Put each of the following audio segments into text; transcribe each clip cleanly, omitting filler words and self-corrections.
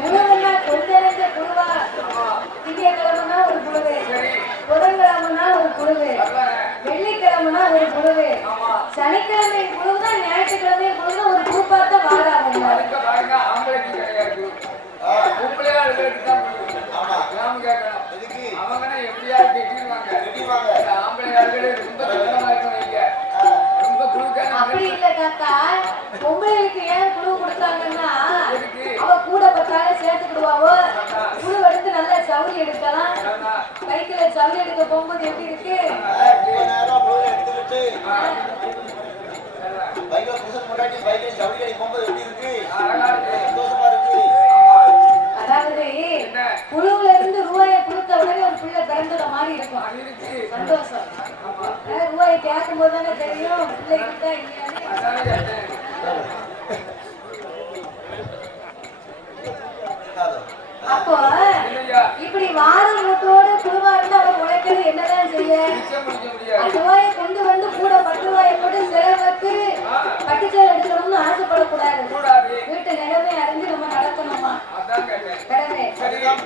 குழுவுன்னா கொஞ்ச நெஞ்ச குழுவா? திங்கக்கிழமைனா ஒரு குழுவு, புதன்கிழமைனா ஒரு குழுவு, வெள்ளிக்கிழமைனா ஒரு குழுவு, சனிக்கிழமை குழுவுதான், ஞாயிற்றுக்கிழமை குழுவுதான் ஒரு குரூப்பாத்தான் வாழாங்க. அப்படி இல்ல தாத்தா, பொம்பளைகளுக்கு ஏன் குழு கொடுத்தாங்கன்னா அவ கூட பத்தால சேர்த்துக்கிடுவாவோ, குழு எடுத்து நல்லா சவுரி எடுக்கலாம். பைக்கில சவுரி எடுக்க போகும்போது எப்படி இருக்கு? அதாவது குழுவுல இருந்து ரூபாயை கொடுத்த உடனே ஒரு பிள்ளை பிறந்துற மாதிரி இருக்கும், சந்தோஷம். ரூபாயை கேட்கும் போது தானே தெரியும் பிள்ளை இருக்கா இல்லையான்னு. அப்போ இப்படி வாரம் மூட்டோடு குழுவா இருந்து அவர் உழைக்கிறது என்னதான் செய்ய? ரூபாயை கொண்டு வந்து கூட 10 ரூபாயை போட்டு செலவுக்கு பட்டுச்சேல் எடுக்கணும்னு ஆசைப்படக்கூடாது. வீட்டு நிலைமை அறிஞ்சு நம்ம நடக்கணுமா? அதைத்தான்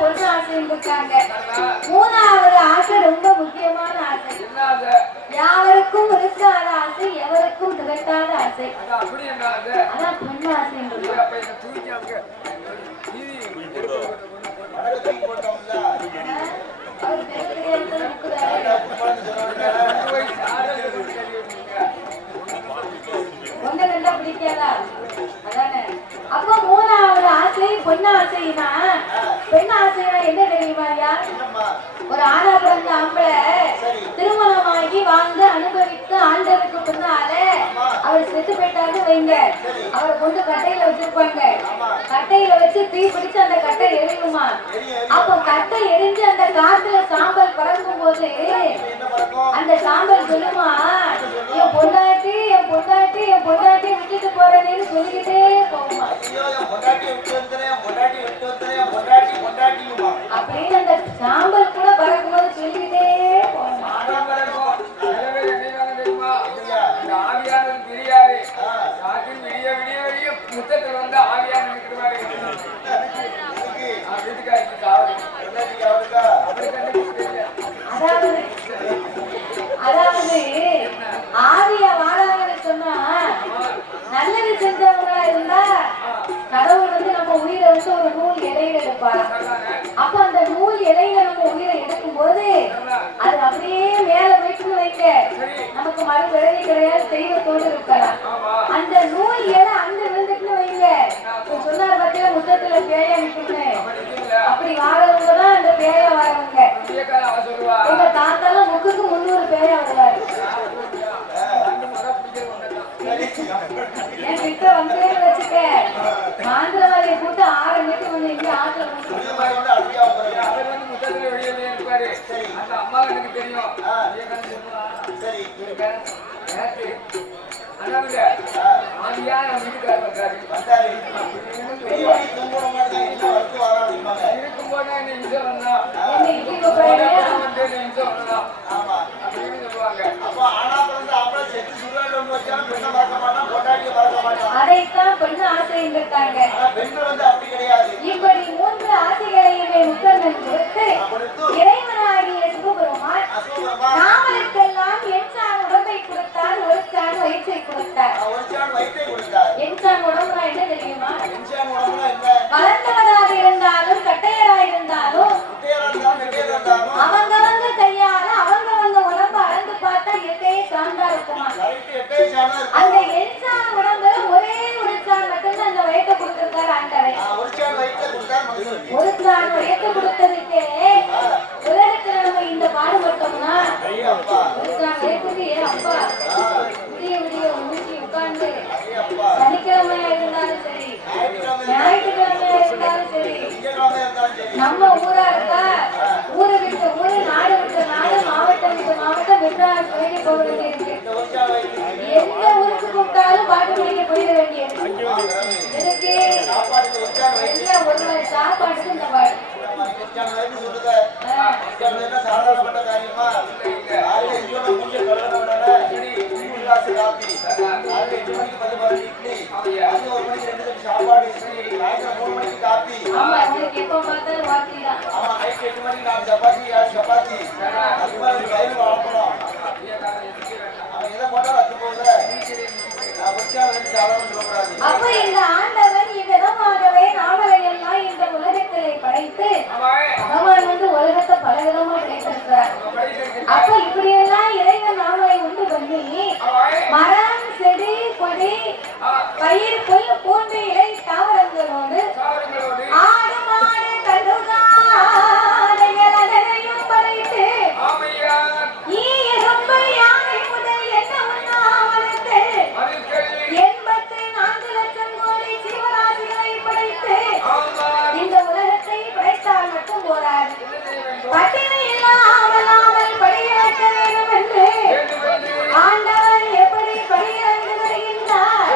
பொண்ணு ஆசைன்னு இருக்காங்க. 3வது ஆசை ரொம்ப முக்கியமான ஆசை. யாருக்கும் இருக்காத ஆசை, எவருக்கும் திகட்டாத ஆசை. அதான் பொண்ணு ஆசை. ஒண்ணு ரெண்டா பிடிக்காதா? அதானே. அப்போ 3வது ஆசை பொண்ணு ஆசைனா, பெண் ஆசைனா என்ன தெரியுமாயா? ஒரு ஆணா பிறந்த ஆம்பளை திருமணமாகி வாழ்ந்து அனுபவித்து ஆண்டவருக்கு பின்னால அவர் செத்து போயிட்டாரு வைங்க, அவரை கொண்டு கட்டையில வச்சிருப்பாங்க. கட்டையில வச்சு தீ பிடிச்சு அந்த கட்டை எரியுமா? அப்போ கட்டை எரிஞ்சு அந்த காத்துல சாம்பல் பறக்கும் போது அந்த சாம்பல் சொல்லுமா, என் பொண்டாட்டி என் பொண்டாட்டி என் பொண்டாட்டி விட்டுட்டு போறேன்னு சொல்லிக்கிட்டே போகுமா? அப்படின்னு அந்த சாம்பல் கூட பறக்கும் போது சொல்லிக்கிட்டே போகுமா? அதாவது ஆவிய வாழாங்கன்னு சொன்னா நல்லது செஞ்சவங்களா இருந்தா கடவுள் வந்து நம்ம உயிரை வந்து ஒரு நூல் இலையில எடுப்பாரு. அப்ப அந்த நூல் இலையில நம்ம உயிரை எடுக்கும் போது அது அப்படியே மேல போயிட்டு வைக்க நமக்கு மறுபிறவி கிடையாது, தெய்வத்தோடு இருக்கலாம். அந்த நூல் இலை அங்க விழுந்துட்டு வைங்க, சொன்னார் பத்தியில முத்தத்துல பேயா நிற்குன்னு, அப்படி வாழவங்கதான் அந்த பேயா வாழவங்க. உங்க தாத்தாலும் முக்குக்கு 300 பேயா வருவாரு. என் கிட்ட வந்து வச்சுக்க, மாந்திரவாதியை கூட்டு 6 மீட்டர் வந்து இங்க ஆத்துல அதைத்தான் பெண்ணு ஆசைட்டாங்க. இப்படி 3 ஆசைகளையுமே முக்கண்ணன் கொடுத்து இறைவனாகிய சிவபெருமான் நாமளுக்கெல்லாம் என்சான் உடம்பை கொடுத்தார், ஒருச்சான் வயிற்றை கொடுத்தார். என்சான் உடம்புனா என்ன தெரியுமா? வளர்ந்தவராக இருந்தாலும் கட்டையராக இருந்தாலும் அவங்க கையால அவங்க உடம்பு அளந்து பார்த்தா எட்டையே சார்ந்தா இருக்குமா? அந்த என்சான் உடம்பு ஒரே ஒரு சான் மட்டும்தான் அந்த வயிற்றை கொடுத்திருக்காரு ஆண்டவன். ஒரு சான் வயிற்று கொடுத்ததுக்கே உலகத்துல நம்ம இந்த பாடுபட்டோம்னா ஒரு சான் வயிற்றுக்கு அப்பா விடிய விடிய ஊசி உட்கார்ந்து சனிக்கிழமையா இருந்தாலும் சரி, ஞாயிற்றுக்கிழமையா இருந்தாலும் சரி, நம்ம ஊரா இருக்கா, ஊரை விட்டு ஊரு, நாடு விட்டு நாடு, மாவட்டம் விட்டு மாவட்டம் விட்டு போயிட்டு போக வேண்டியிருக்கு. எந்த ஊருக்கு கூப்பிட்டாலும் பாட்டு படிக்க போயிட வேண்டியது. எனக்கு எல்லாம் ஒரு நாள் சாப்பாடுக்கு இந்த பாடு சாதாரணப்பட்ட காரியமா காப்பி, காலையில 8 மணிக்கு 10 இட்லி, மதியம் 1 மணிக்கு 2 தட்டு சாப்பாடு, சாயந்தரம் 3 மணிக்கு காப்பி. ஆமா உங்களுக்கு எப்ப பார்த்தாலும் வாக்கி தான். ஆமா நைட் 8 மணிக்கு 4 சப்பாத்தி 7 சப்பாத்தி. அது மாதிரி வயிறு வளர்க்கணும். அவன் எதை போட்டாலும் அது போகுது. நான் உற்சாகம் சாதாரண சொல்லக்கூடாது. அப்ப இந்த ஆண்டவன் இவ்விதமாகவே நாவலை எல்லாம் இந்த உலகத்திலே படைத்து பகவான் வந்து உலகத்தை பலவிதமா படைத்திருக்கிறார். அப்ப இப்படியெல்லாம் இறைவன் நாவலை உண்டு பண்ணி மரம் செடி கொடி பயிர் புல் பூண்டு இலை தாவரங்களோடு ஆடு மாடு கழுகாதையும் படைத்து ரொம்ப யானை முதல் என்ன உண்ணாமலுக்கு 84 லட்சம் கோடி ஜீவராசிகளை படைத்து இந்த உலகத்தை படைத்தால் மட்டும் போராது பட்டினி இல்லாமல் படியிறக்க வேண்டும் என்று ஆண்டவன் எப்படி படியிறந்து வருகின்றார்.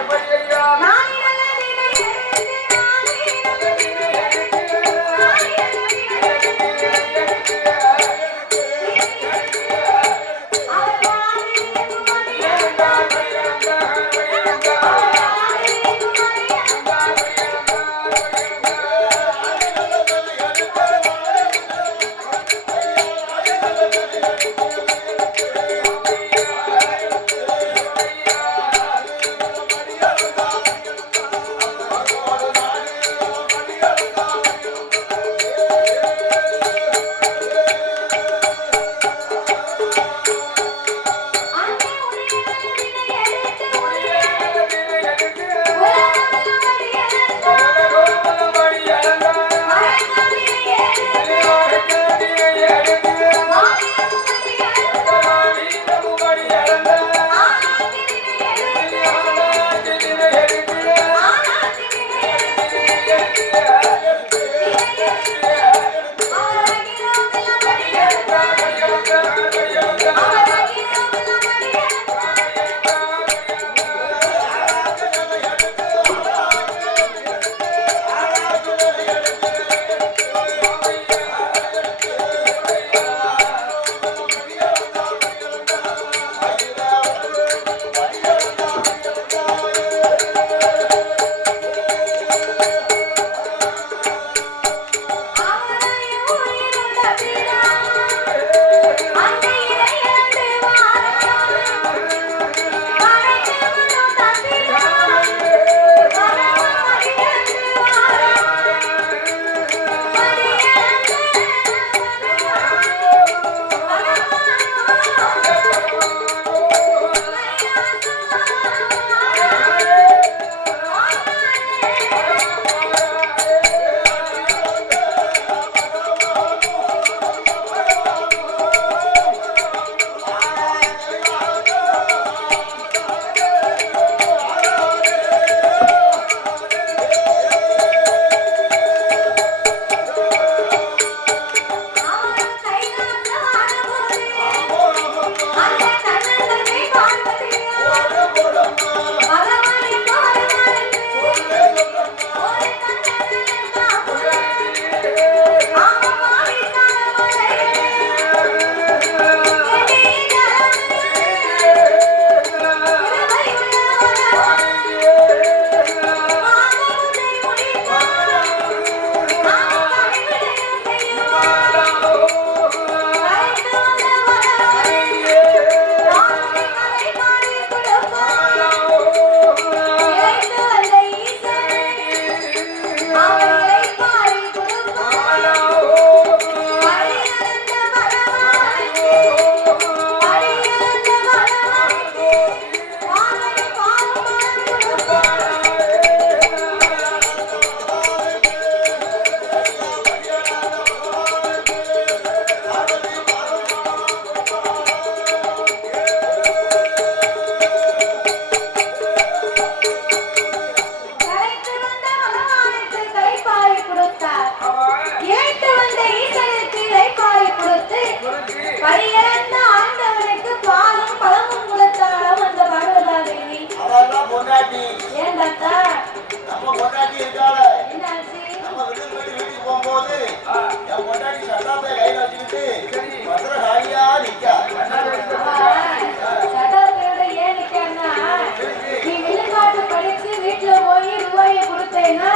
இல்லைன்னா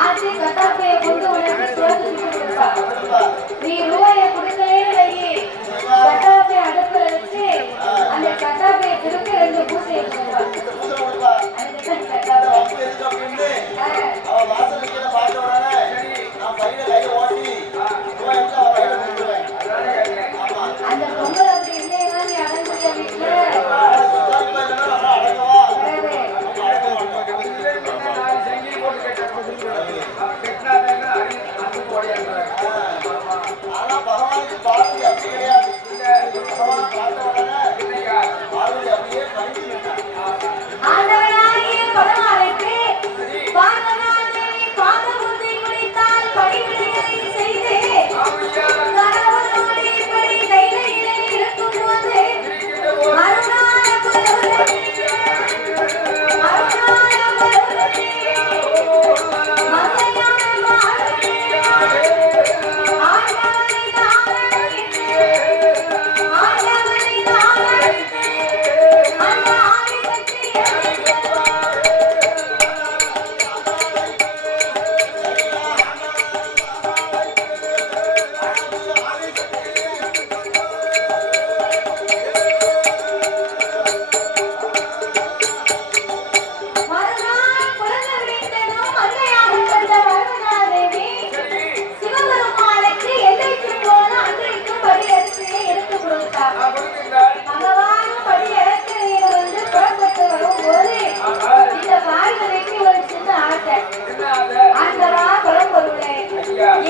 ஆச்சி கட்டாப்பைய கொண்டு உனக்கு சோறு சுட்டு கொடுப்பா. நீ ரூபாயை கொடுக்கலேன்னு வையி, கட்டாப்பைய அடுப்புல வச்சு அந்த கட்டாப்பைய திருப்பி 2 பூசையை கொடுப்பா. அதுக்குதான் கட்டாப்பை. அந்த பொங்கல் அப்படி இல்லைன்னா நீ அடங்குறியா வீட்டுல? ஆண்டவனாகிய பரமானுக்கு பார்வனாதேவி பாதபூஜை முடித்தால் பணிவிடைகளை செய்து கணவனோடு இப்படி கைலையிலே இருக்கும்போது அருணாய பருவதே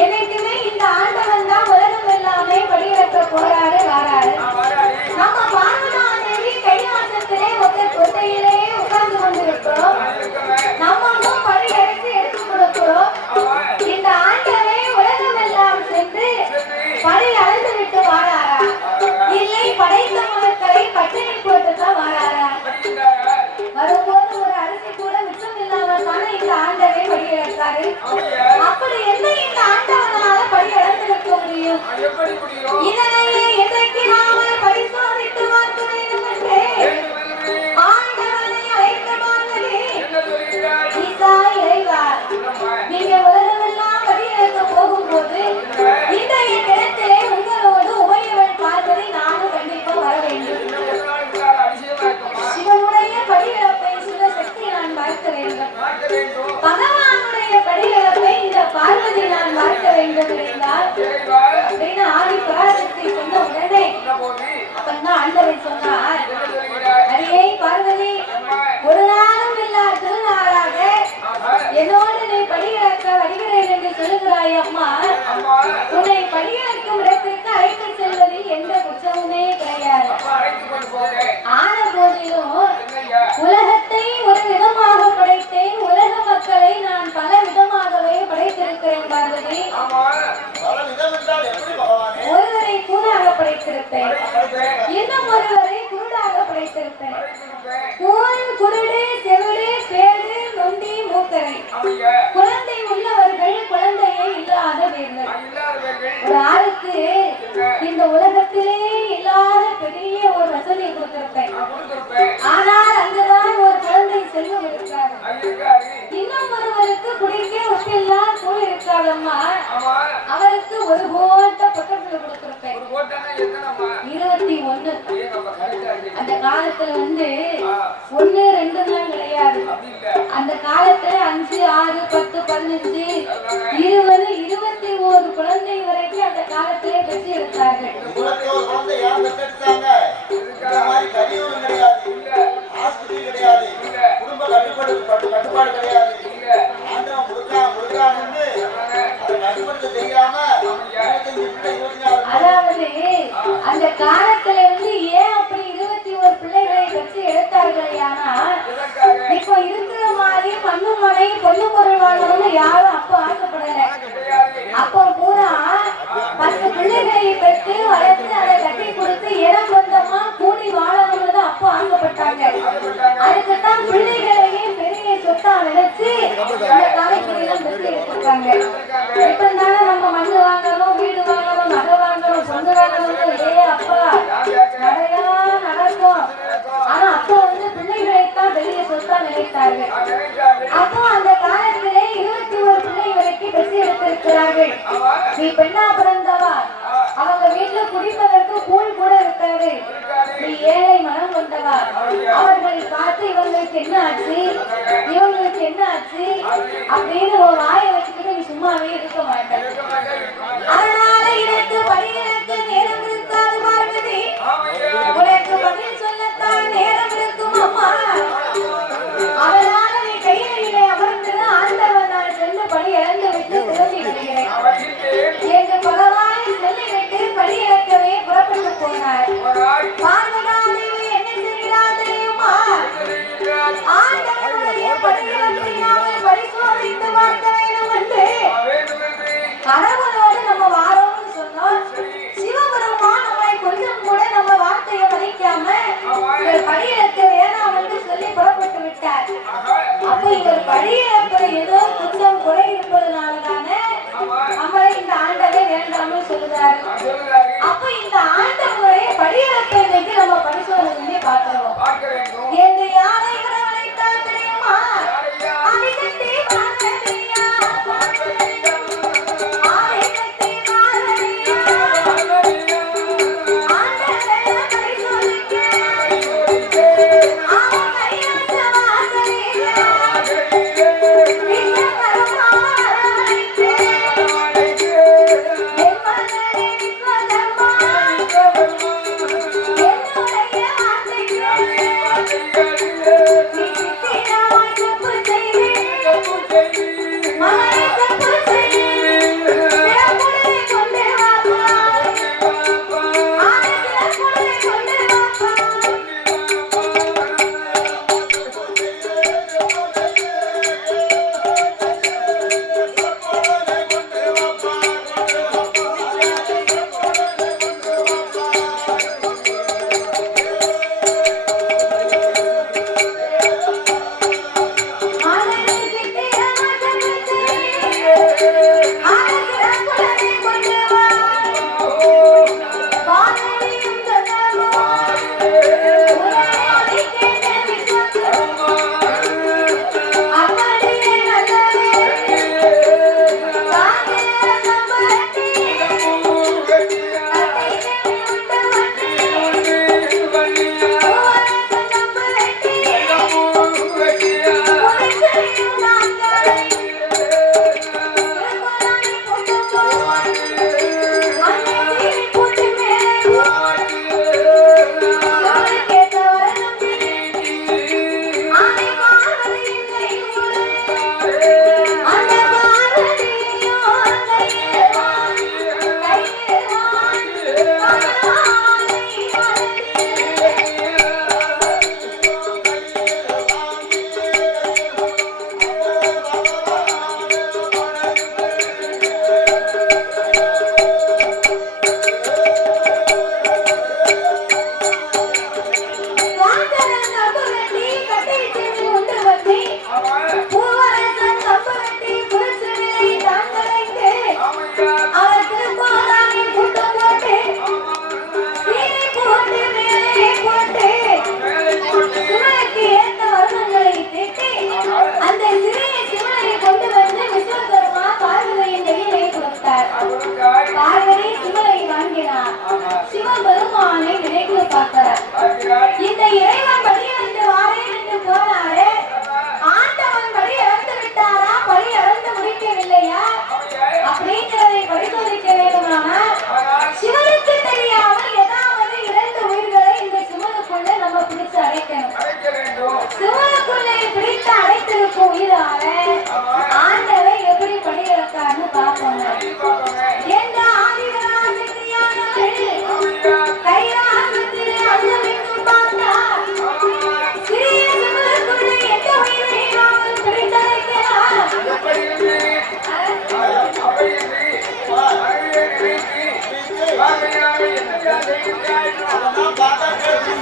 என்னைக்குமே இந்த ஆண்டவன் தான் உலகம் எல்லாமே படியிறக்க போறாரு வாராரு. நம்ம பார்வனாதேவி கைலாசத்திலே ஒத்தையிலே உட்கார்ந்து கொண்டிருக்கிறோம். நம்மளும் படி எடுத்து எடுத்து கொடுக்கிறோம். இந்த ஆண்டவே உலகம் எல்லாம் சென்று படி அளந்து விட்டு வாராரா, இல்லை படைத்த மக்களை பட்டினி போட்டுதான் வாராரா? வரும்போது ஒரு அரிசி கூட மிச்சம் இல்லாமல் தானே இந்த ஆண்டவே படி இழக்காரு. அப்படி என்ன இந்த ஆண்டவனால படி இழந்திருக்க முடியும்? இதனையே இன்றைக்கு நாம பரிசோதித்து பார்க்க வேண்டும் என்று ஆண்டவனை அழைத்த மாதிரி ஈசா இறைவா, நீங்க உலகமெல்லாம் படி இழக்க போகும்போது இன்றைய தினத்திலே உங்களோடு உமையவள் பார்வதை நானும் கண்டிப்பா வர வேண்டும். சிவனுடைய படியிழப்பை சில சக்தி நான் பார்க்க வேண்டும். பகவானுடைய படியிழப்பை இந்த பார்வதி நான் பார்க்க வேண்டும் என்றால் அப்படின்னு ஆதி பராசக்தி சொன்ன உடனே அப்பந்தான் ஆண்டவன் சொன்னார், அடியே பார்வதி, ஒரு நாளும் இல்லா திருநாளாக என்னோடு நீ படியிழக்க வருகிறேன் என்று சொல்லுகிறாய் அம்மா. உன்னை படியிழக்கும் இடத்திற்கு அழைத்து செல்வதில் எந்த குற்றமுமே கிடையாது. ஆன போதிலும் உலகத்தை ஒரு விதமாக படைத்தேன், உலக மக்களை நான் பல விதமாகவே படைத்திருக்கிறேன் பார்வதி. ஒருவரை கூடாக படைத்திருப்பேன், இன்னும் ஒருவரை குருடாக படைத்திருப்பேன். கூன், குருடு, செவிடு, பேடு, நொண்டி, மூக்கரை. குழந்தை உள்ளவர்கள், குழந்தையே இல்லாதவர்கள். ஒரு ஆளுக்கு இந்த உலகத்திலே இல்லாத பெரிய ஒரு வசதி கொடுத்திருப்பேன். ஆனால் அங்குதான் ஒரு குழந்தை செல்வம் இருக்காரு. இன்னும் ஒருவருக்கு குடிக்க உப்பில்லா கூழ் இருக்காதம்மா, அவருக்கு ஒரு கோட்ட பக்கத்துல கொடுத்திருப்பேன். 21. அந்த காலத்துல 1 2 தான் கிடையாது. அந்த காலத்துல 5 6 10 15 20 21 குழந்தை வரைக்கும் அந்த காலத்திலே பெற்று எடுத்தார்கள். அதாவது அந்த காலத்துல ஏன் அப்படி 21 பிள்ளைகளை பெற்று எடுத்தார்கள்? ஆனா இப்ப இருக்கிற மாதிரி மண்ணு மனை பொண்ணு பொருள் வாங்கணும்னு யாரும் அப்ப ஆசைப்படல. அப்போ பூரா 10 பிள்ளைகளை பெற்று வளர்த்து அதை கட்டி கொடுத்து இடம் சொந்தமா கூடி வாழணும்னு தான் அப்போ ஆசைப்பட்டாங்க. அதுக்குத்தான் பிள்ளைகளையே பெரிய சொத்தா நினைச்சு அந்த காலத்திலாம் பெற்று எடுத்திருக்காங்க. இப்ப தானே நம்ம மண்ணு வாங்கணும், வீடு வாங்கணும், நகை வாங்கணும், சொந்த வாங்கணும், அப்பா நிறையா நடக்கும். ஆனா அப்போ பிள்ளைகளைத்தான் பெரிய சொத்தா நினைத்தார்கள். அப்போ அந்த காலத்துல நீ பெண்ணா பிறந்தவா, அவங்க வீட்டுல குடிப்பதற்கு கூழ் கூட இருக்காது, நீ ஏழை மனம் கொண்டவா, அவர்களை பார்த்து இவங்களுக்கு என்ன ஆச்சு, இவங்களுக்கு என்ன ஆச்சு அப்படின்னு ஒரு வாயை வச்சுக்கிட்டு நீ சும்மாவே இருக்க மாட்டேன். அதனால இதற்கு பதிலுக்கு நேரம் இருக்காது பார்வதி, உனக்கு பதில் சொல்லத்தான் நேரம் இருக்கும் அம்மா. அதனால நீ கையிலே அமர்ந்து ஆண்டவன் நான் சென்று படி இழந்து விட்டு திரும்பி விடுகிறேன் என்று பகவான் சொல்லிவிட்டு படி இழக்கவே புறப்பட்டு போனார். பார்வதாதேவி என்ன செய்கிறார் தெரியுமா? ஆண்டவனுடைய படியிலத்தையாமல் பரிசோதித்து பார்க்க வேண்டும் என்று கடவுளோடு நம்ம வாரோம்னு சொன்னோம். சிவபெருமான் நம்மை கொஞ்சம் கூட நம்ம வார்த்தையை மதிக்காம படியிலக்க வேணாம் என்று சொல்லி புறப்பட்டு விட்டார். அப்ப இவர் படியிலக்கிற ஏதோ குற்றம் குறை இருப்பதனாலதானே நம்மளை இந்த ஆண்டவே வேண்டாம்னு சொல்லுறாரு. அப்ப இந்த ஆண்டவனுடைய படியிலக்கை இன்னைக்கு நம்ம பரிசோதனை பண்ணி பார்க்கிறோம். எந்த யாரை வரவழைத்தால் தெரியுமா? அதிகத்தை பார்க்கறியா, ஆதிக்கத்தை பார்க்கறியா, ஆண்டவனை பரிசோதிக்க அவன் கையாச வாசலியா, விஸ்வகர்மா வரவழைத்து என் மகனே விஸ்வகர்மா என்னுடைய வார்த்தைக்கு நீ சித்திரமாய் தப்பு செய்து மகனை தப்பு செய்து சிறப்புடனே கொண்டு வாப்பா, ஆன சிறப்புடனே கொண்டு வாப்பா. மகனை சித்திரமாய் தப்பு செய்து ஆன சிறப்புடனே கொண்டு வா. வானதியும் சொன்னவோ உன்னை கேட்ட விஸ்வகர்மா அப்படியே நல்லவே காங்கிர சம்பரத்தி கட்டைகளை உண்டு வட்டி பூவரச சம்பரத்தி உனச்சையும் நாங்கள் திருக்குறானை கொண்டு போவோம் அன்னை சீரி போட்டு மேலேவோம் சிவனை கேட்ட வரநம்பி ஆனை பார்வதியின் கையூடு அந்த பார்வதியோ கையில் வாங்கி பகவானை வாசகன் சம்புவட்டி கட்டை சீவி உண்டு வட்டி பூவரசன் சம்புவட்டி புரிசு விலை தாங்கலைக்கு அவர் திருக்கோலானை கூட்டம் போட்டு சீனி போட்டு மேலே போட்டு சிவனுக்கு ஏற்ற வருணங்களை திட்டி அந்த சிறிய சிவனை கொண்டு வந்து விஸ்வகர்மா பார்வதியின் கையிலே கொடுத்தார். பார்வதி சிவனை வாங்கினார். சிவபெருமானை நினைத்து பார்க்கிறார். இந்த இறைவன் பலி இழந்து வாரேன் என்று போனாரே, ஆண்டவன் பலி இழந்து விட்டாரா, பலி இழந்து முடிக்கவில்லையா அப்படிங்கிறதை பரிசோதிக்க வேண்டுமானால் சிவனுக்கு தெரியாமல் ஏதாவது 2 உயிர்களை இந்த சிவனுக்குள்ள நம்ம பிடிச்சு அடைக்கணும். சிவனுக்குள்ளே பிடித்து அடைத்திருக்கும் உயிரால ஆண்டவன் எப்படி பலி இழக்காருன்னு பார்ப்போம். எந்த ஆதிவராசக்தியானவள் கைலாசத்திலே அந்தமிக்கும் பார்த்தார். சிறிய சிவனுக்குள்ளே எந்த உயிரையும் அவள் பிடித்தடைக்கிறார். அதெல்லாம் பார்த்தா கேட்டு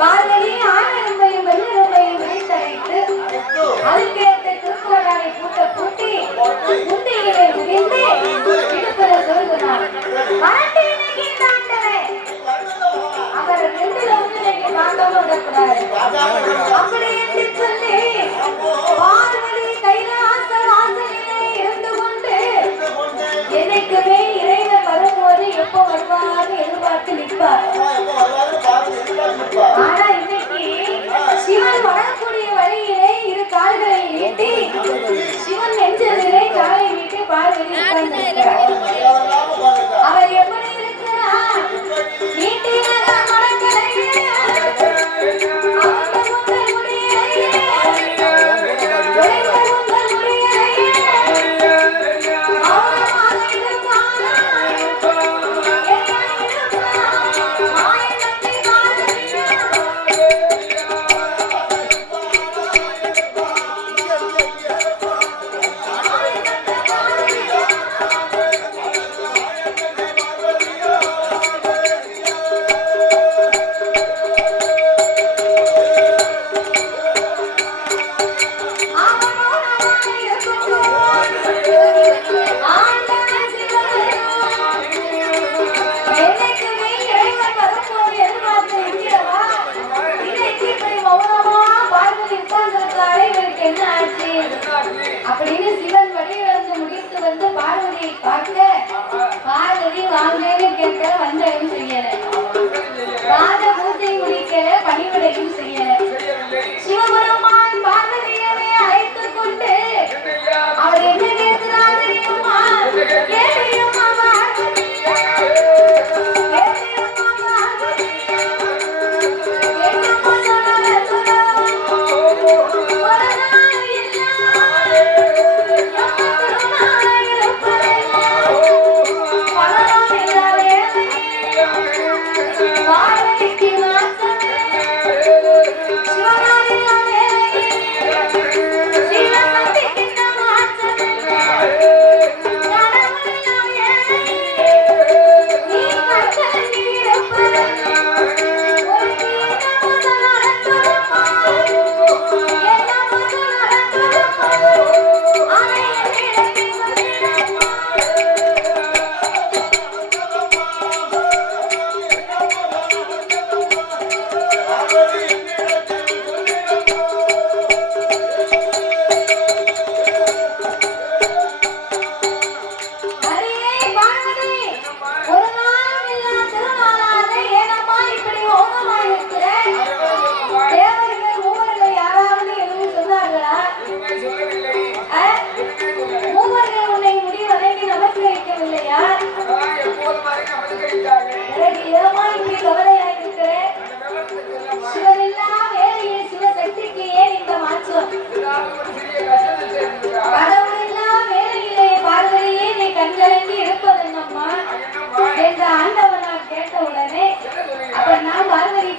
பார்வதி ஆனரும்பையும் வெள்ளரும்பையும் விளைத்தழைத்து அதுக்கேற்ற திருக்கோடானை பூட்டி முந்தியிலே முடிந்து இடுப்பத சொல்கிறார். வரட்டு இன்னைக்கு இந்த ஆண்டவன் அவர் ரெண்டுல வந்து இன்னைக்கு பார்க்காம விடக்கூடாது. அப்படி என்று சொல்லி பார்வதி கைலாச வாசலிலே இருந்து கொண்டு என்னைக்குமே இறைவர் வரும்போது எப்போ வருவாங்க எதிர்பார்த்து நிற்பார். ஆனா இன்னைக்கு சிவன் வரக்கூடிய வழியிலே இரு கால்களை நீட்டி சிவன் நெஞ்சதிலே காலை நீட்டி பார்வதி உட்கார்ந்திருக்கிறார். அவர் எப்படி இருக்கிறார்? நீட்டின மரக்கலையே அவர் உங்கள் முடியலையே உங்கள் முடியலையே ஆழமாக இருப்பார் அப்படின்னு சிவன் வடிவிழந்து முடித்து வந்து பார்வதியை பார்க்க பார்வதி வாங்கன்னு கேட்க வந்தடையும் செய்யல. பாத பூஜை முடிக்கல, பணிவிடையும் செய்யல. சிவபெருமான் பார்வதியவே அழைத்துக் கொண்டு அவர் என்ன கேட்கிறார் தெரியுமா? கேட்கிறோமா பார்வதியா? கேட்கிறோமா பார்வதியா? என்னமோ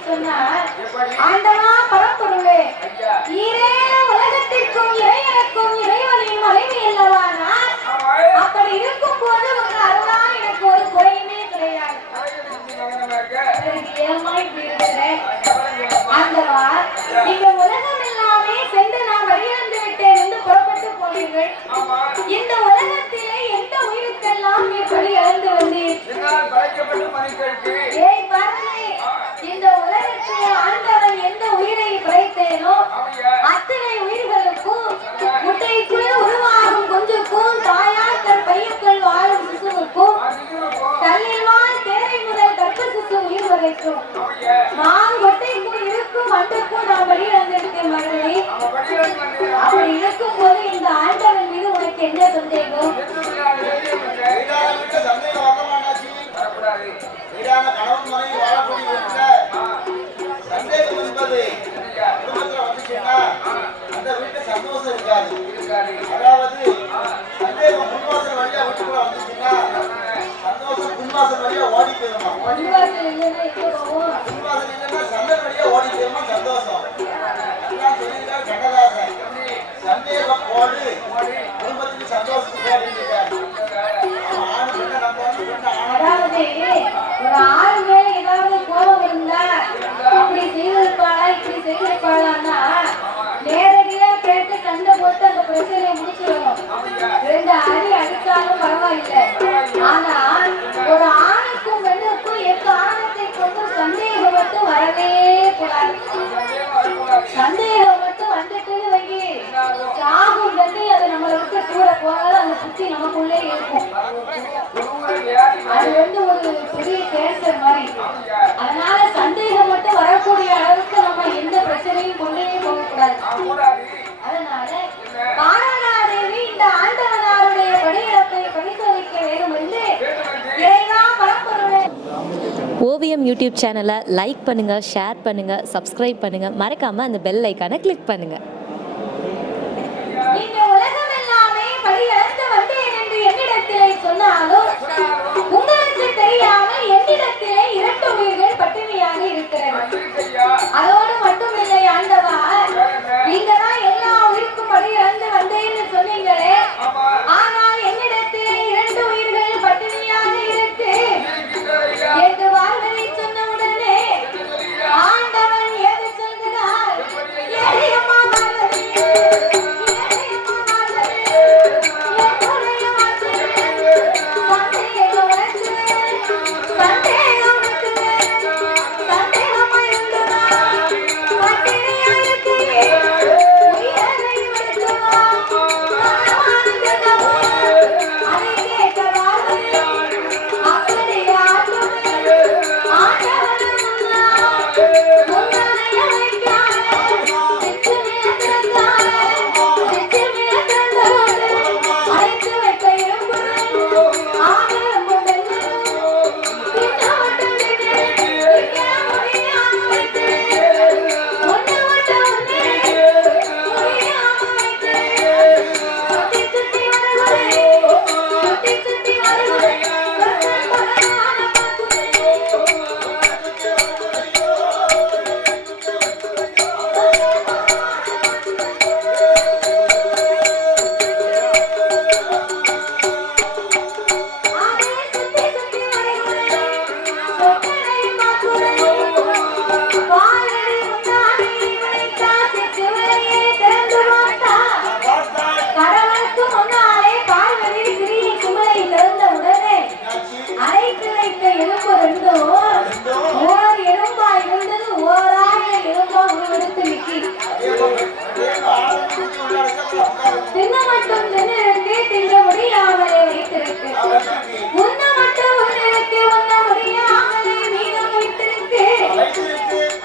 சொன்னார் ஆண்டவா பரம்பொருளே, ஈரேன உலகத்திற்கும் இறைவனுக்கும் இறைவனின் மனைவி அல்லவா நான்? அப்படி இருக்கும் போது உங்க அருளால் எனக்கு ஒரு குறையுமே கிடையாது. ஏமாய் இருக்கிறேன் ஆண்டவா, இந்த உலகம் எல்லாமே சென்று நான் வழியிழந்து விட்டேன் என்று புறப்பட்டு போனீர்கள். இந்த உலகத்திலே எந்த உயிருக்கெல்லாம் நீ பலி இழந்து வந்தீர். ஏய் பாரதி, இந்த உலகத்தில் ஆண்டவன் எந்த உயிரை படைத்தேனோ அத்தனை உயிர்களுக்கும் முட்டைக்குள் உருவாகும் குஞ்சுக்கும் தாயார் தன் பையுக்குள் வாழும் சிசுவுக்கும் கல்லில் வாழ் தேரை முதல் கற்ப சிசு உயிர் வரைக்கும் நான் கொட்டைக்குள் இருக்கும் அண்டுக்கும் நான் வழியிழந்திருக்கேன் மகளே. அப்படி இருக்கும் போது இந்த ஆண்டவன் மீது உனக்கு என்ன சந்தேகம்? கணவன் மனைவி வாழக்கூடிய சந்தேகம் என்பது குடும்பத்துல வந்துச்சுன்னா அந்த வீட்டு சந்தோஷம் இருக்காது. அதாவது சந்தேகம் முன்வாசல் வழியா வீட்டுக்குள்ள வந்துச்சுன்னா சந்தோஷம் பின்வாசல் வழியா ஓடி போயிருமா? பின்வாசல் இல்லைன்னா சந்தல் வழியா ஓடி போயிருமா சந்தோஷம். எல்லாம் சொல்லியிருக்காரு கண்ணதாசன். சந்தேகம் போடு குடும்பத்துக்கு சந்தோஷத்துக்கு போடுறாரு. ஆணு பெண்ணை நம்ம அதாவது ஒரு ஆள் மேல ஏதாவது கோபம் இருந்தா அப்படி செய்வது யூடியூப் சேனலை லைக் பண்ணுங்கள், ஷேர் பண்ணுங்கள், சப்ஸ்கிரைப் பண்ணுங்கள், மறக்காமல் அந்த பெல் ஐக்கானை கிளிக் பண்ணுங்கள். இந்த உலகம் எல்லாமே படியளந்து வந்தேன் என்று என்னிடத்திலே சொன்னாலும் உங்களுக்கு தெரியாமல் என்னிடத்திலே 2 உயிர்கள் பட்டினியாக இருக்கிறது. அதோடு மட்டுமில்லை ஆண்டவா, நீங்க தான் எல்லா உயிருக்கும் படியளந்து வந்தேன்னு சொன்னீங்களே, ஆனால் என்னிடத்திலே 2 உயிர்கள் பட்டினியாக இருக்கு என்று வார்த்தை சொன்ன உடனே ஆண்டவன் ஏது சொல்கிறார்? ஏழையம்மா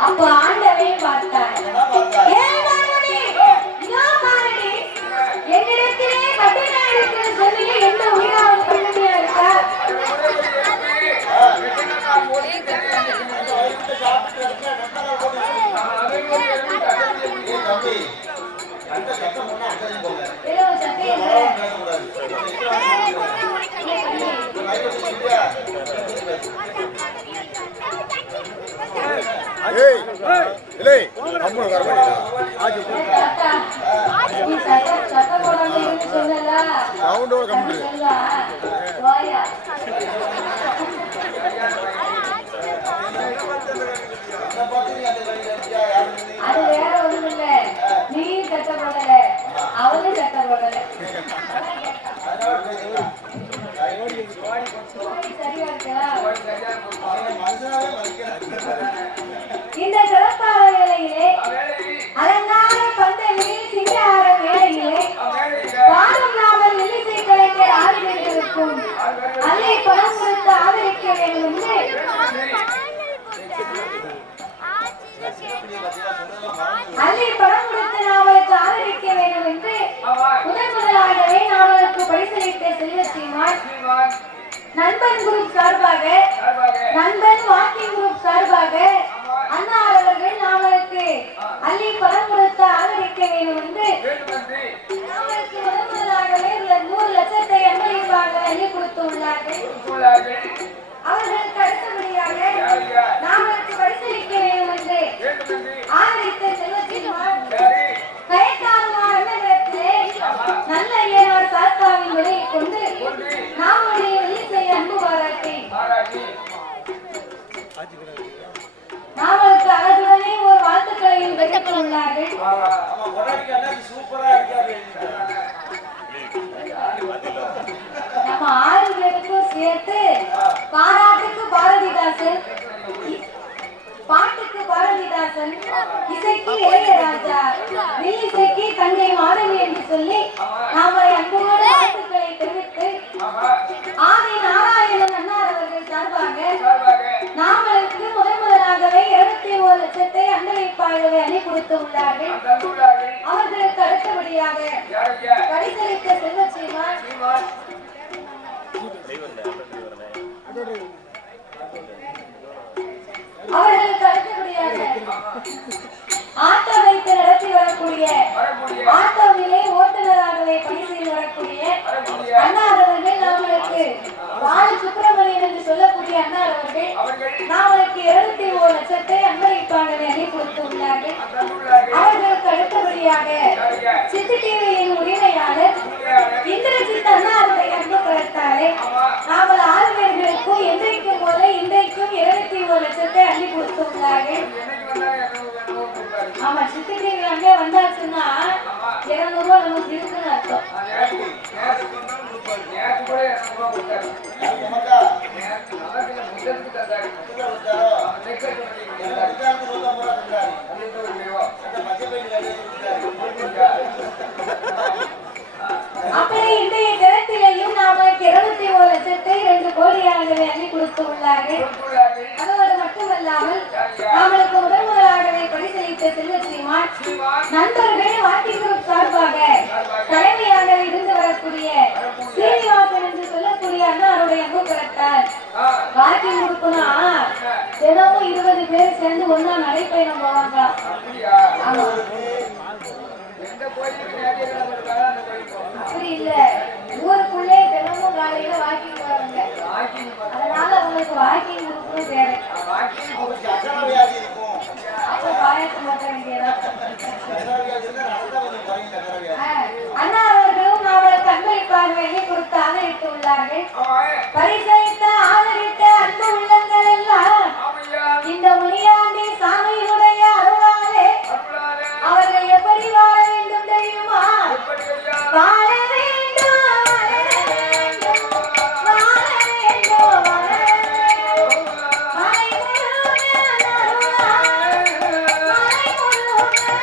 அப்ப ஆண்டவே பார்த்தார். என்னிடத்திலே பட்டினா இருக்கிற சொல்லி எந்த உயிராவது பட்டினியா இருக்கா? அது வேற ஒண்ணும் இல்ல, நீ சட்டப்படல, அவனும் சட்டப்படல. சரியா இருக்கா? இந்த சிறப்பான வேளையிலே அலங்கார பந்தலில் சிங்கார வேளையிலே பாடும் நாமல் எல்லிசை கலைஞர் ஆதரிக்கும் அல்லை பணம் கொடுத்து ஆதரிக்க வேண்டும் என்று அல்லை பணம் கொடுத்து நாவலுக்கு ஆதரிக்க வேண்டும் என்று முதலாகவே நாவலுக்கு பரிசளித்த செல்வசீமான் நண்பன் குரூப் சார்பாக, நண்பன் வாக்கிங் குரூப் சார்பாக அண்ணா அவர்கள் நாவலுக்கு அள்ளி பணம் கொடுத்து ஆதரிக்க வேண்டும் என்று நாவலுக்கு முதலாகவே 100 லட்சத்தை அன்பளிப்பாக அள்ளி கொடுத்து உள்ளார்கள். அவர்களுக்கு அடுத்தபடியாக நாவலுக்கு பரிசளிக்க வேண்டும் என்று ஆதரித்த செல்வசீமான் கயத்தாறுமார் அன்னகரத்திலே நல்ல ஐயனார் சாஸ்தாவின் உரையை கொண்டு நாமுடைய இசை அன்பு பாராட்டி நாமளுக்கு அழகுடனே ஒரு வாழ்த்துக்களையும் பெற்றுக் உள்ளார்கள். நம்ம 6 பேருக்கும் சேர்த்து பாராட்டுக்கு பாரதிதாசன், பாட்டுக்கு பாரதிதாசன், இசைக்கு இளையராஜா, இசைக்கு தங்கை மாதவி என்று சொல்லி நாம அன்போடு வாழ்த்துக்களை தெரிவித்து ஆதி நாராயணன் அண்ணார் அவர்கள் சார்பாக நாமளுக்கு முதலாகவே 21 லட்சத்தை அன்பளிப்பாகவே அணி கொடுத்து உள்ளார்கள். அவர்களுக்கு அடுத்தபடியாக பரிசளித்த செல்வசீமான் ஆட்டோ வைத்து நடத்தி வரக்கூடிய ஆட்டோவிலே ஓட்டுநராகவே பணி செய்து வரக்கூடிய அண்ணார் அவர்கள் நாமளுக்கு பால சுப்பிரமணியன் என்று சொல்லக்கூடிய அண்ணார் அவர்கள் நாமளுக்கு 21 லட்சத்தை அன்பளிப்பாகவே அள்ளி கொடுத்து உள்ளார்கள். அவர்களுக்கு அடுத்தபடியாக சித்து டிவியின் உரிமையாளர் இந்திரஜித் அண்ணாருடைய அன்பு கருத்தாலே நாமல் 6 பேர்களுக்கும் என்றைக்கும் போல இன்றைக்கும் 21 லட்சத்தை அள்ளி கொடுத்து உள்ளார்கள். ஆமா, சித்து டிவி அங்கே வந்தாச்சுன்னா 200 ரூபாய் நமக்கு இருக்குன்னு அர்த்தம். அப்படி இன்றைய தினத்திலேயும் நாமளுக்கு 21 லட்சத்தை 2 கோடியாகவே அள்ளி கொடுத்து உள்ளார்கள். அதோடு மட்டுமல்லாமல் நாமளுக்கு முதலாகவே பரிசளித்த செல்வஸ்ரீமான் நண்பர்கள் வாட்டி குரூப் சார்பாக தலைமையாக இருந்து வரக்கூடிய சீனிவாசன் என்று சொல்லக்கூடிய அண்ணாருடைய அன்பு கரத்தால் வாக்கிங் கொடுக்கணும்னா தினமும் 20 பேர் சேர்ந்து ஒன்னா நடைப்பயணம் போவாங்க. அப்படி இல்ல, ஊருக்குள்ளே தினமும் காலையில வாக்கிங் போறாங்க. அதனால அவங்களுக்கு வாக்கிங் கொடுக்கணும் தேவை. அப்ப பாயசம் மாட்ட வேண்டியதான். அண்ணா அவர்களும் அவளுக்கு அன்பளிப்பாக வேண்டி கொடுத்து ஆதரித்து உள்ளார்கள். பரிசளித்த ஆதரித்த அன்பு உள்ளங்கள் எல்லாம் இந்த முனியாண்டி சாமியினுடைய அருளாலே அவர்கள் எப்படி வாழ வேண்டும் தெரியுமா? வாழ வேண்டும், வாழ வேண்டும், வாழ வேண்டும், வாழ வேண்டும். மலை முருகன் அருளால், மலை முருகன்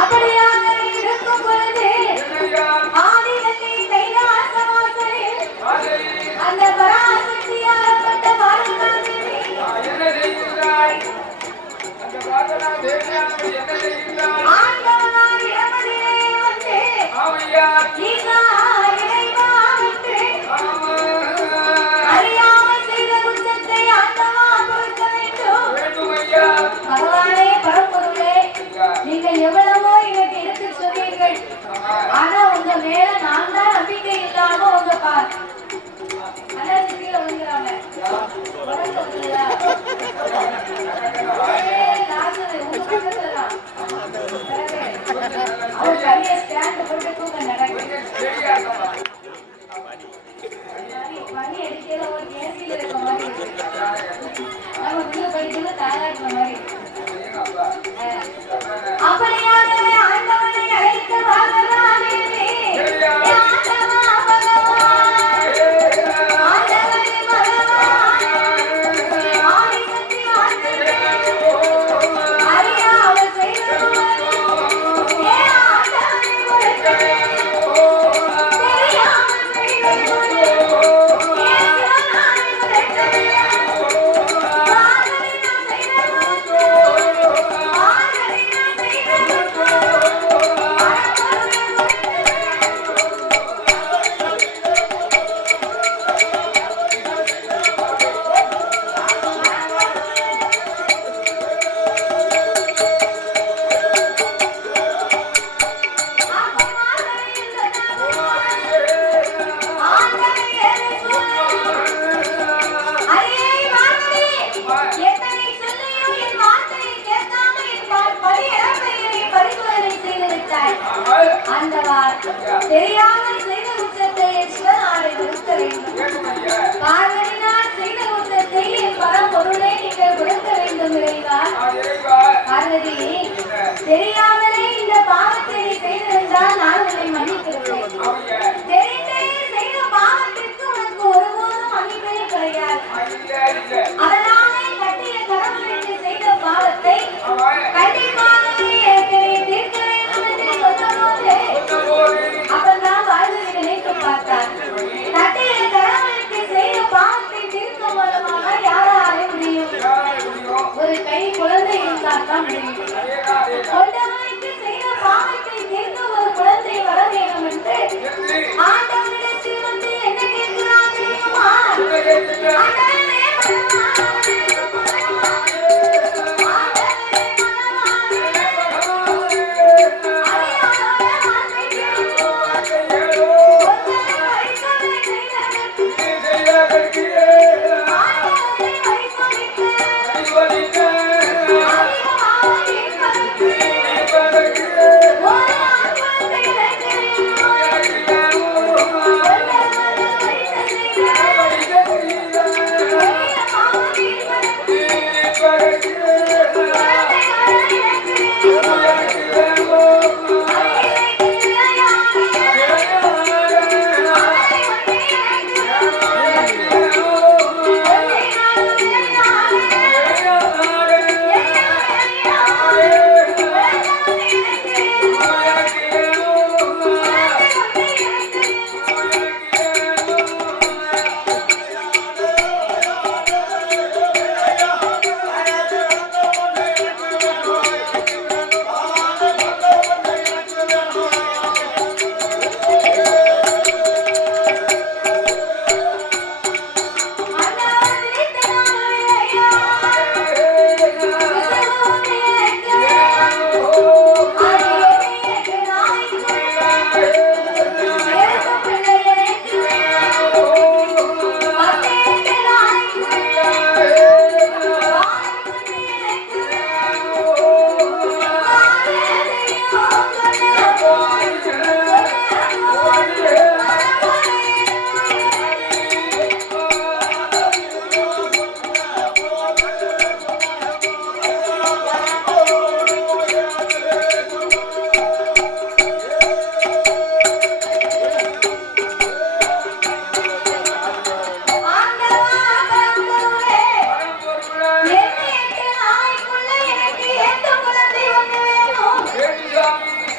அப்படியாக இருக்கும் பொழுது ஆதிவல்லி கைலாசவாசலில் அந்த பராசக்தியாகப்பட்ட பாரதாதேவி ஆண்டவனார் இடமதிலே வந்து ஈசா இறைவா என்று அறியாமல் செய்த குற்றத்தை ஆண்டவா பொறுக்க வேண்டும். பகவானே பரம்பொருளே, நீங்கள் எவ்வளவோ எனக்கு எடுத்து சொன்னீர்கள். ஆனா உங்க மேல நான் தான் நம்பிக்கை இல்லாம உங்க அண்ணா சிட்டியில வந்துக்கிறாங்க. அவர் சரியா ஸ்டாண்ட் போட்டு தூங்க நடக்கு. பனி அடிக்கிற ஒரு கேசியில இருக்க மாதிரி நம்ம உள்ள படிக்கணும் தாளாடுற மாதிரி. அப்படியாகவே ஆண்டவனை அழைத்து வாழறானே ஆண்டவா பகவான், ஆண்டவனே பகவான், ஆதிசக்தி ஆண்டவனே அறியாமல் செய்தோம் ஏ ஆண்டவனே உரைத்தே தெரியாமல் செய்தோம் ஏ சிவனானே உரைத்தே ஆண்டவனே செய்தோம் ஆண்டவனே செய்தோம் சொல்லுவார் தெரியாமல் செய்த குற்றத்தை சிவனாரை கொடுக்க வேண்டும் பார்வதினால் செய்த குற்றத்தை என் பரம்பொருளை நீங்கள் கொடுக்க வேண்டும் இறைவா பார்வதி தெரியாமலே இந்த பாவத்தை செய்திருந்தால் நான் உன்னை மன்னித்திருப்பேன் தெரிந்தே செய்த பாவத்திற்கு உனக்கு ஒருபோதும் மன்னிப்பே கிடையாது அதனாலே கட்டிய கணவனுக்கு செய்த பாவத்தை கண்டிப்பாக தீர்க்க வேண்டும் என்று சொன்னபோது அப்பதான் பார்வதி நினைத்து பார்த்தார் கட்டிய கணவனுக்கு செய்த பாவத்தை தீர்க்க மூலமாக யாராலே முடியும் ஒரு கை குழந்தை இருந்தால் தான் முடியும் கொண்டவனுக்கு செய்த பாவத்தை தீர்க்க ஒரு குழந்தை வர வேண்டும் என்று ஆண்டவனிடத்தில் வந்து என்ன கேட்கிறான் தெரியுமா ஆண்டவனே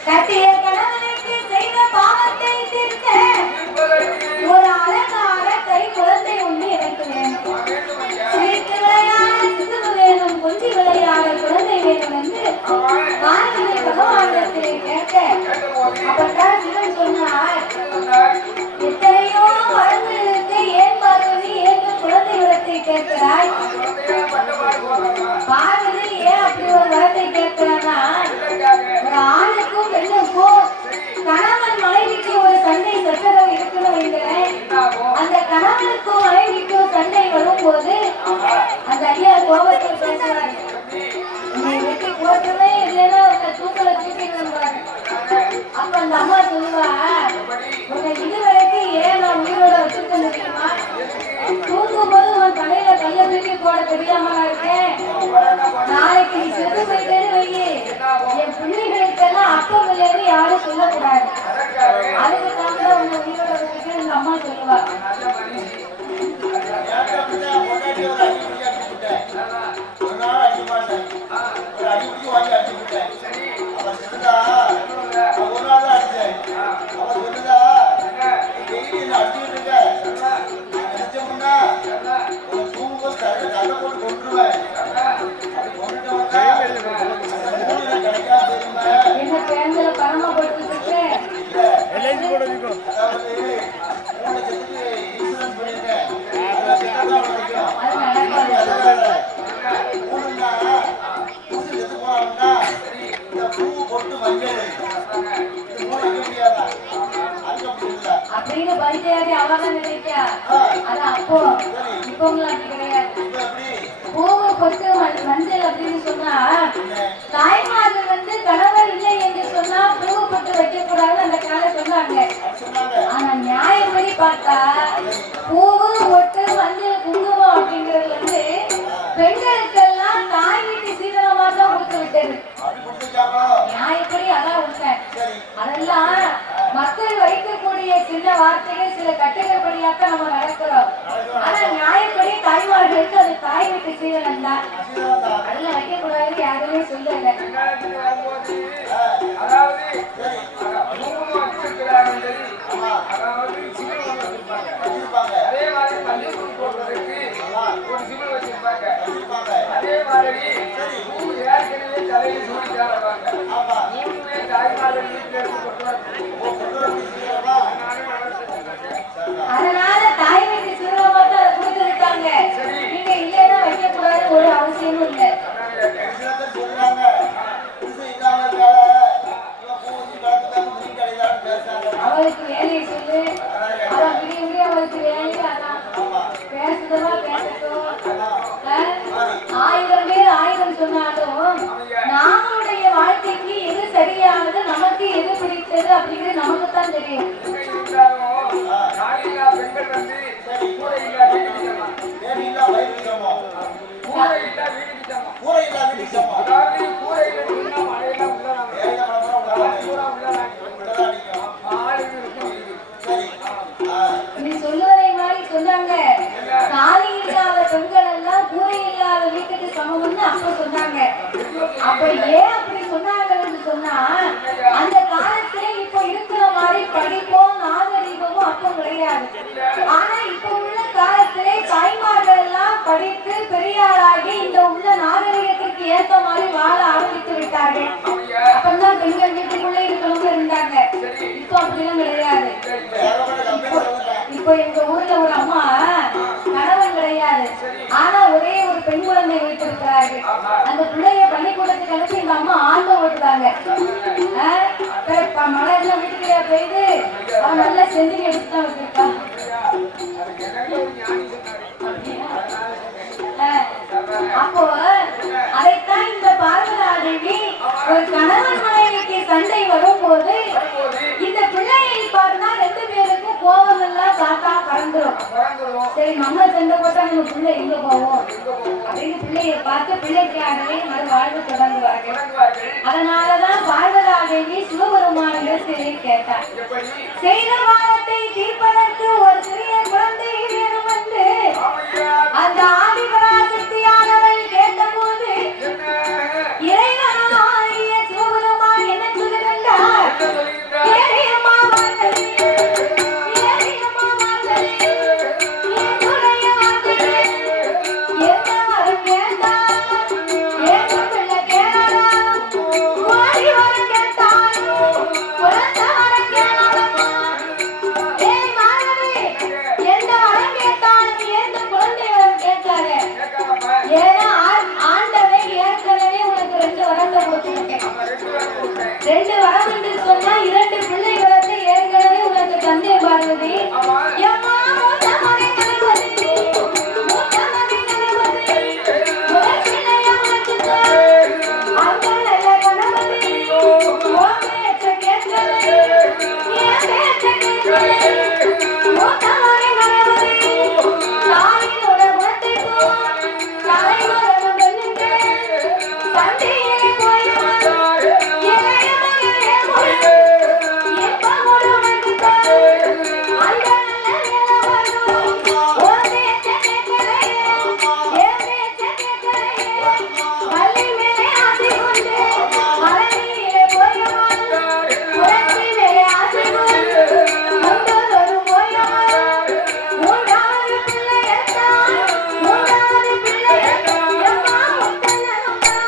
கட்டிய கணவனுக்கு செய்த பாவத்தை தீர்க்க ஒரு அழகான கை குழந்தை ஒன்று எனக்கு வேணும் சிரித்து விளையாட சிசுவு வேணும் கொஞ்சி விளையாட குழந்தை வேணும் என்று பார்வதி பகவானிடத்தில் கேட்க அப்பதான் சிவன் சொன்னார் எத்தனையோ வரங்களுக்கு ஏன் பார்வதி ஏன் குழந்தை வரத்தை கேட்கிறாய் பார்வதி ஏன் அப்படி ஒரு வரத்தை கேட்கிறான்னா ஒரு ஆணுக்கும் பெண்ணுக்கும் கணவன் மனைவிக்கு ஒரு சண்டை சச்சரவு இருக்கணும் என்கிறேன் அந்த கணவனுக்கும் மனைவிக்கும் சண்டை வரும்போது அந்த ஐயா கோபத்தில் பேசுறாரு நீ வெட்டி போட்டதே இல்லைன்னா உங்க தூக்கல தூக்கிடுவாரு அப்ப அந்த அம்மா சொல்லுவா உன்னை இதுவரைக்கும் ஏன் நான் உயிரோட வச்சிருக்க முடியுமா தூங்கும் போது உன் தலையில கைய தூக்கி போட தெரியாம இருக்கேன் நாளைக்கு நீ செத்து போயிட்டேன்னு வையி என் பிள்ளைகளுக்கெல்லாம் அப்பம் இல்லைன்னு யாரும் சொல்லக்கூடாது அதுக்கு தான் உங்க உயிரோட வச்சிருக்கேன் எங்க அம்மா சொல்லுவா என்ன பேருந்துல பணமா போட்டு அப்படின்னு பரிசையாடி அவதான் நினைக்கா அது அப்போ இப்போ அப்படி கிடையாது பூவு பொட்டு மஞ்சள் அப்படின்னு சொன்னா தாய்மார்கள் வந்து கணவர் இல்லை என்று சொன்னா பூவு பொட்டு வைக்க கூடாது அந்த காலத்துல சின்ன வார்த்தைகள் சில கட்டுரைப்படியாக்க நம்ம நடக்கிறோம். ஆனா நியாயப்படி தாய்மார்களுக்கு அது தாய் வீட்டு சீதனம் தான். அதுல வைக்க கூடாது யாருமே சொல்லல. அதே மாதிரி ஏற்கனவே தலையில் சூடிக்காரவாங்க தாய்மார்கள் வீட்டில் அதனால தாய் வீட்டு சீதனம் மட்டும் அதை கொடுத்துருக்காங்க. நீங்க இல்லைன்னா வைக்க கூடாது ஒரு அவசியமும் இல்லை. அவளுக்கு வேலையை சொல்லு. அவன் விடிய விடிய அவளுக்கு வேலையை அதான் பேசுதவா பேசட்டும். 1000 பேர் 1000 சொன்னாலும் நாமளுடைய வாழ்க்கைக்கு எது சரியானது, நமக்கு எது பிடித்தது அப்படிங்கிறது நமக்கு தான் தெரியும். நீ சொல்லுவதை மாதிரி சொன்னாங்க. தாலி இல்லாத பெண்கள் எல்லாம் கூரை இல்லாத வீட்டுக்கு சமம்னு அப்ப சொன்னாங்க. அப்ப ஏன் அப்படி சொன்னாங்கன்னு சொன்னா, அந்த காலத்துல இப்ப இருக்கிற மாதிரி படிப்போம் நாகரீகமும் அப்ப கிடையாது. ஆனா இப்ப உள்ள காலத்திலே தாய்மார்கள் எல்லாம் படித்து பெரியாராகி இந்த உள்ள நாகரீகத்திற்கு ஏற்ற மாதிரி வாழ ஆரம்பித்து விட்டார்கள். அப்பதான் பெண்கள் வீட்டுக்குள்ளே இருக்கணும்னு இருந்தாங்க. இப்ப அப்படிலாம் கிடையாது. இப்போ எங்க ஊர்ல ஒரு அம்மா கணவன் கிடையாது, ஆனா ஒரே ஒரு பெண் குழந்தை வைத்திருக்கிறார்கள். அந்த பிள்ளைய பள்ளிக்கூடத்துக்கு அனுப்பி எங்க அம்மா ஆட்டோ ஓட்டுறாங்க. மழை எல்லாம் வீட்டுக்குள்ளே பெய்து அவன் நல்லா செஞ்சு எடுத்துதான் வச்சிருக்கான். அப்போ அதைத்தான் இந்த பார்வதா தேவி ஒரு கணவன் மனைவிக்கு சண்டை வரும்போது இந்த பிள்ளையை பார்த்தா 2 பேருக்கும் கோபம் எல்லாம் காத்தா பறந்துரும். சரி நம்ம சண்டை போட்டா நம்ம பிள்ளை எங்க போவோம் அப்படின்னு பிள்ளையை பார்த்து பிள்ளைக்காகவே மறு வாழ்வு தொடங்குவார்கள். அதனாலதான் பார்வதா தேவி சிவபெருமானிடத்தில் கேட்டார், செய்த பாவத்தை தீர்ப்பதற்கு ஒரு சிறிய குழந்தை வேணும் என்று அந்த ஆதிபராசக்தியானவள் கேட்டபோது இறைவனாகிய சிவபெருமான் என்ன சொல்லுகின்றார்? ஏரியம்மா வார்த்தை, ஏரியம்மா வார்த்தை, என்னுடைய வார்த்தை, என்ன வரம் கேட்டார், ஏற்ற பிள்ளை கேளாம், ஓடி வரம் கேட்டார், குழந்த வரம் கேளாதம்மா. ஏய் மாணவி, எந்த வரம் கேட்டால் நீ எந்த குழந்தை வரம் கேட்டாரு? ஏன்னா ஆண்டவன் ஏற்கனவே உனக்கு 2 வரத்தை கொடுத்துருக்கேன். 2 வரம் என்று சொன்னா 2 பிள்ளை வரத்தை ஏற்கனவே உனக்கு தந்தை பார்வதி. எம்மா மூத்த மகன் கணபதி, மூத்த மகன் கணபதி, முதல் பிள்ளையா உனக்கு தான். அந்த நல்ல கணபதி உன் பேச்ச கேட்கவே, என் பேச்ச கேட்கவே. மூத்த மகன் கணபதி தாயினோட குணத்தை போல் தலைவரம் பெண்ணுங்க தந்தையிலே போய்வார். இளைய மகனே போய் எப்போது உனக்கு தான் அந்த நல்ல நிலவரும் உன் பேச்ச கேட்கலையே, என் பேச்ச கேட்கலையே. பள்ளி மேலே ஆசை கொண்டு மலையிலே போய்வார், புரட்சி மேலே ஆசை கொண்டு முந்தோடு போய்வார். 3வது பிள்ளை எத்தான், 3வது பிள்ளை எத்தான், எம்மா முத்தனம்மா.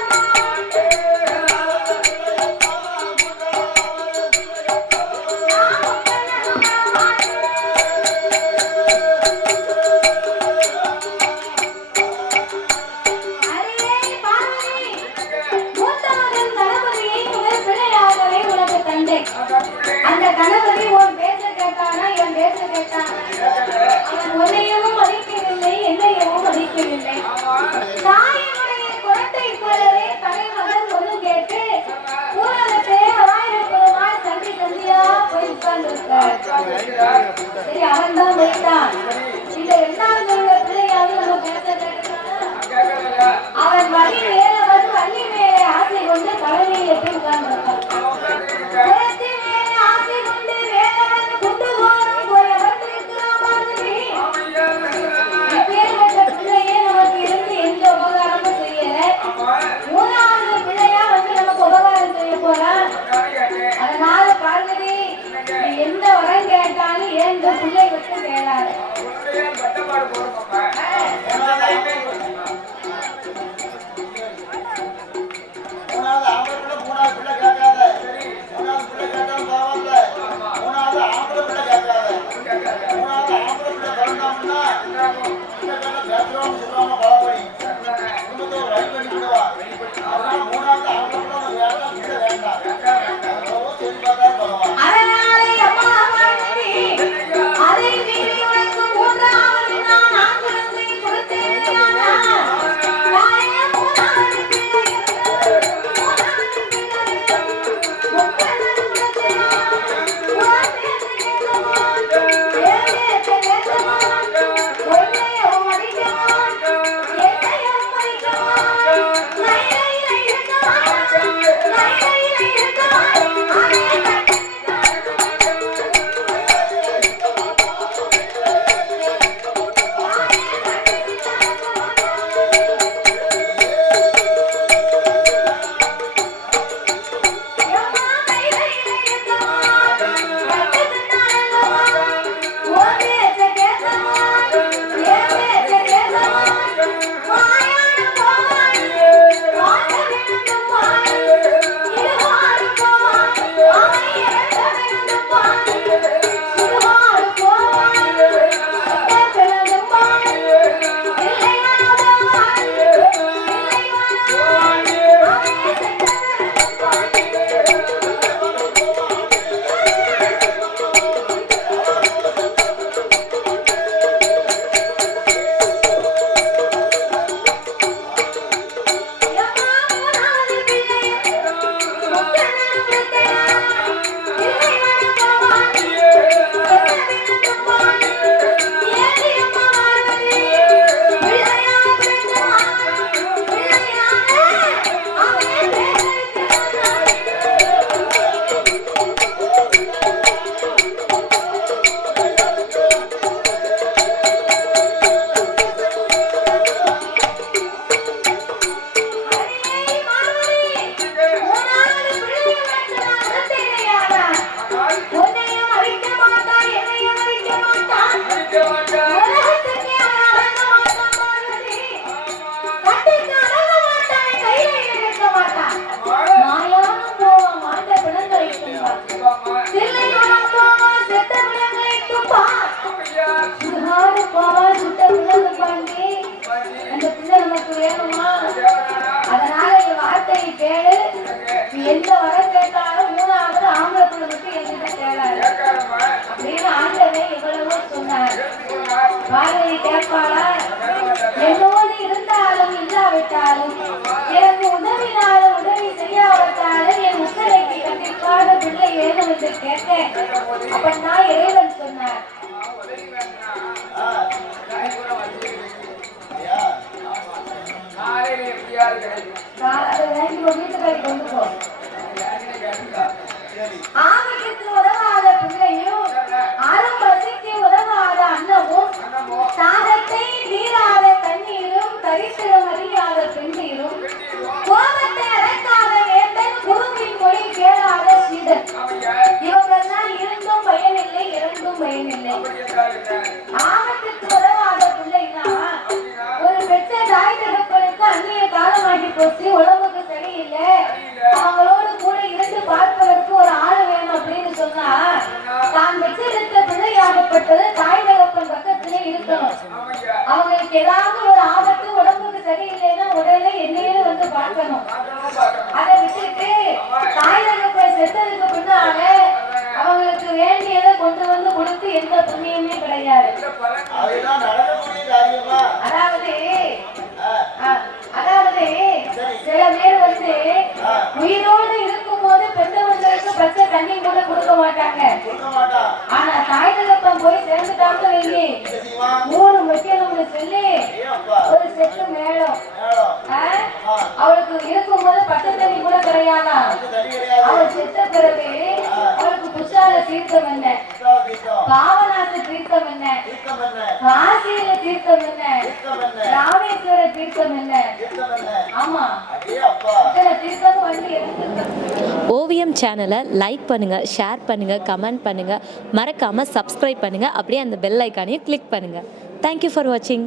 அரியே பார்வதி, மூத்த மகன் கணபதியை முதல் பிள்ளையாகவே உனக்கு தந்தை. அந்த கணபதி உன் பேச்ச கேட்டானா, என் பேச்ச கேட்டானா? அவன் உன்னையும் மதிக்கவில்லை, என்னையும் மதிக்கவில்லை. தாயினுடைய குரத்தை போலவே தலைமகன் ஒன்று கேட்டு ஊரகத்தை 1000 பெருமாள் சந்தி சந்தியா போய் உட்கார்ந்திருக்கார். சரி, அவன் தான் போயிட்டான். இந்த 2வது உள்ள பிள்ளையாவது நம்ம பேச்ச கேட்டானா? அவன் வழி மேல வந்து வள்ளி மேலே ஆசை கொண்டு தலைமையில போய் உட்கார்ந்திருக்கான். குரத்தி மேலே ஆசை கொண்டு வேலவன் குண்டு போரும் ஏந்து பிள்ளை விட்டு கேளாது. பட்டப்பாடு போறோம் மூணாவது ஆம்பளை பிள்ளை மூணாவது பிள்ளை கேட்காத. மூணாவது பிள்ளை கேட்டாலும் பரவாயில்ல. மூணாவது ஆம்பளை பிள்ளை கேட்காத. மூணாவது ஆம்பளை பிள்ளை பிறந்தாங்கன்னா பிள்ளை கேட்டா பேசுறவங்க சொல்லுவாங்க பழமொழி. குடும்பத்தை ஒரு வழி பண்ணி விடுவா. அதனால மூணாவது ஆம்பளை பிள்ளை உனக்கு வேண்டாம், பிள்ளை வேண்டாம். எவ்வளவோ சொல்லி பார்த்தாலும் பரவாயில்ல. அதனாலே அம்மா வாழ்த்தி அதை மீறி உனக்கு மூன்றாவது நான் ஆண் குழந்தை கொடுத்தேன். நானே மூணாவது பிள்ளை மூணாவது பிள்ளை முப்பது கொடுத்தேன். உனக்கு கேட்கமா ஏழேற்ற கேட்கமா ஒன்றையும் மடிக்கமா எத்தையும் மடிக்கமா நைலையில இருக்கமா நைலையில இருக்கமா எந்த வரம் கேட்டாலும் மூணாவது ஆம்பளை பிள்ளை மட்டும் என்கிட்ட கேளாது அப்படின்னு ஆண்டவே இவ்வளவோ சொன்னார். பாரதி கேட்பாளா என்னோடு இருந்தாலும் இல்லாவிட்டாலும் எனக்கு உதவினாலும் உதவி செய்யாவிட்டாலும் என் முத்தரைக்கு கண்டிப்பாக பிள்ளை வேணும் என்று கேட்டேன். அப்ப நான் இறைவன் சொன்னார். அதை வாங்கி வீட்டுக்காரி கொண்டு போ. ஆமைக்கு உதவாத பிள்ளையும் அரும் பசிக்கு உதவாத அன்னமும் தாகத்தை தீராத தண்ணீரும் தரித்திரம் அறியாத பெண்ணீரும் கோபத்தை அடக்காத வேந்தன் குருவின் மொழி கேளாத சீதன் இவங்கெல்லாம் இருந்தும் பயனில்லை இறந்தும் பயனில்லை. ஆபத்துக்கு உதவாத பிள்ளைனா ஒரு பெற்ற தாய் தகப்பனுக்கு அந்நிய காலமாகி போச்சு, உடம்புக்கு சரியில்லை, அவங்களோடு கூட இருந்து பார்ப்பதற்கு ஒரு ஆள் வேணும் அப்படின்னு சொன்னா தான் பெற்றெடுத்த பிள்ளையாகப்பட்டது தாய் தகப்பன் பக்கத்திலே இருக்கணும். அவங்களுக்கு ஏதாவது ஒரு ஆபத்து உடம்புக்கு சரியில்லைன்னா உடனே என்னையில வந்து பார்க்கணும். அதை விட்டுட்டு தாய் தகப்பன் செத்ததுக்கு பின்னால அவங்களுக்கு வேண்டியதை கொண்டு வந்து கொடுத்து எந்த புண்ணியமே கிடையாது. அதாவது சில பேர் வந்து உயிரோடு இருக்கும் போது பெற்றவங்களுக்கு பச்சை தண்ணி கூட கொடுக்க மாட்டாங்க. ஆனா தாய் தகப்பன் போய் சேர்ந்துட்டாங்க வைங்க, 3 வைக்கணும்னு சொல்லி ஒரு செட்டு மேலும் அவளுக்கு இருக்கும் போது பச்சை தண்ணி கூட கிடையாதா. அவள் செத்த பிறகு அவளுக்கு புஷால தீர்த்தம் என்ன, பாவநாச தீர்த்தம் என்ன, காசியில தீர்த்தம் என்ன, ராமேஸ்வர தீர்த்தம் என்ன. ஆமா, தீர்த்தம் வந்து ஓ ஓவியம் சேனலை லைக் பண்ணுங்கள், ஷேர் பண்ணுங்கள், கமெண்ட் பண்ணுங்கள், மறக்காமல் சப்ஸ்கிரைப் பண்ணுங்கள், அப்படியே அந்த பெல் ஐக்கானையும் கிளிக் பண்ணுங்கள். தேங்க்யூ ஃபார் வாட்சிங்.